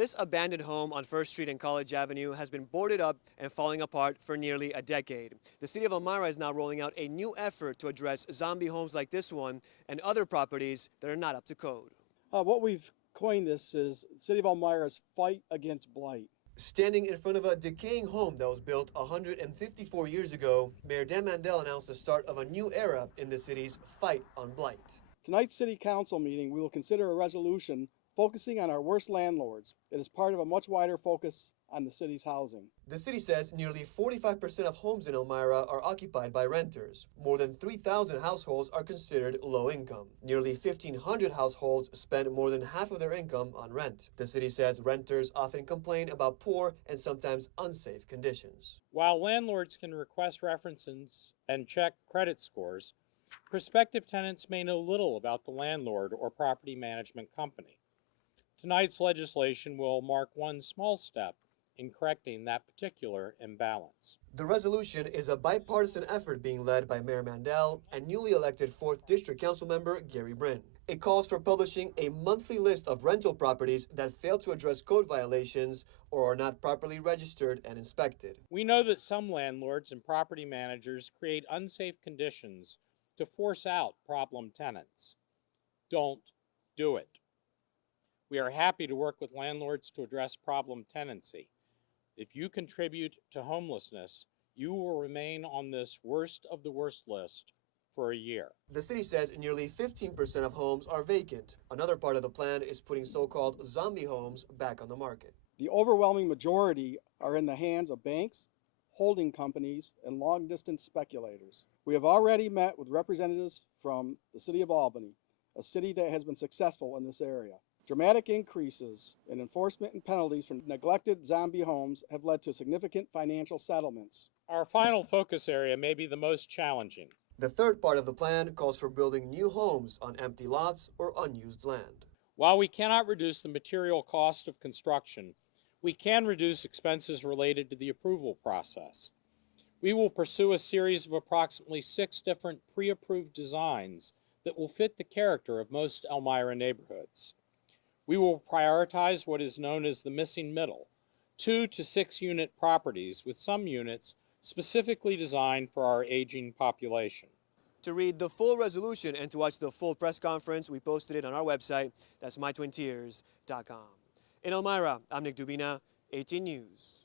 This abandoned home on 1st Street and College Avenue has been boarded up and falling apart for nearly a decade. The city of Elmira is now rolling out a new effort to address zombie homes like this one and other properties that are not up to code. What we've coined this is City of Elmira's fight against blight. Standing in front of a decaying home that was built 154 years ago, Mayor Mandell announced the start of a new era in the city's fight on blight. Tonight's City Council meeting, we will consider a resolution focusing on our worst landlords. It is part of a much wider focus on the city's housing. The city says nearly 45% of homes in Elmira are occupied by renters. More than 3,000 households are considered low income. Nearly 1,500 households spend more than half of their income on rent. The city says renters often complain about poor and sometimes unsafe conditions. While landlords can request references and check credit scores, prospective tenants may know little about the landlord or property management company. Tonight's legislation will mark one small step in correcting that particular imbalance. The resolution is a bipartisan effort being led by Mayor Mandell and newly elected 4th District Councilmember Gary Brinn. It calls for publishing a monthly list of rental properties that fail to address code violations or are not properly registered and inspected. We know that some landlords and property managers create unsafe conditions to force out problem tenants. Don't do it. We are happy to work with landlords to address problem tenancy. If you contribute to homelessness, you will remain on this worst of the worst list for a year. The city says nearly 15% of homes are vacant. Another part of the plan is putting so-called zombie homes back on the market. The overwhelming majority are in the hands of banks, holding companies, and long-distance speculators. We have already met with representatives from the City of Albany, a city that has been successful in this area. Dramatic increases in enforcement and penalties for neglected zombie homes have led to significant financial settlements. Our final focus area may be the most challenging. The third part of the plan calls for building new homes on empty lots or unused land. While we cannot reduce the material cost of construction, we can reduce expenses related to the approval process. We will pursue a series of approximately 6 different pre-approved designs that will fit the character of most Elmira neighborhoods. We will prioritize what is known as the missing middle, 2 to 6 unit properties with some units specifically designed for our aging population. To read the full resolution and to watch the full press conference, we posted it on our website. That's mytwintiers.com. In Elmira, I'm Nick Grasso, 18 News.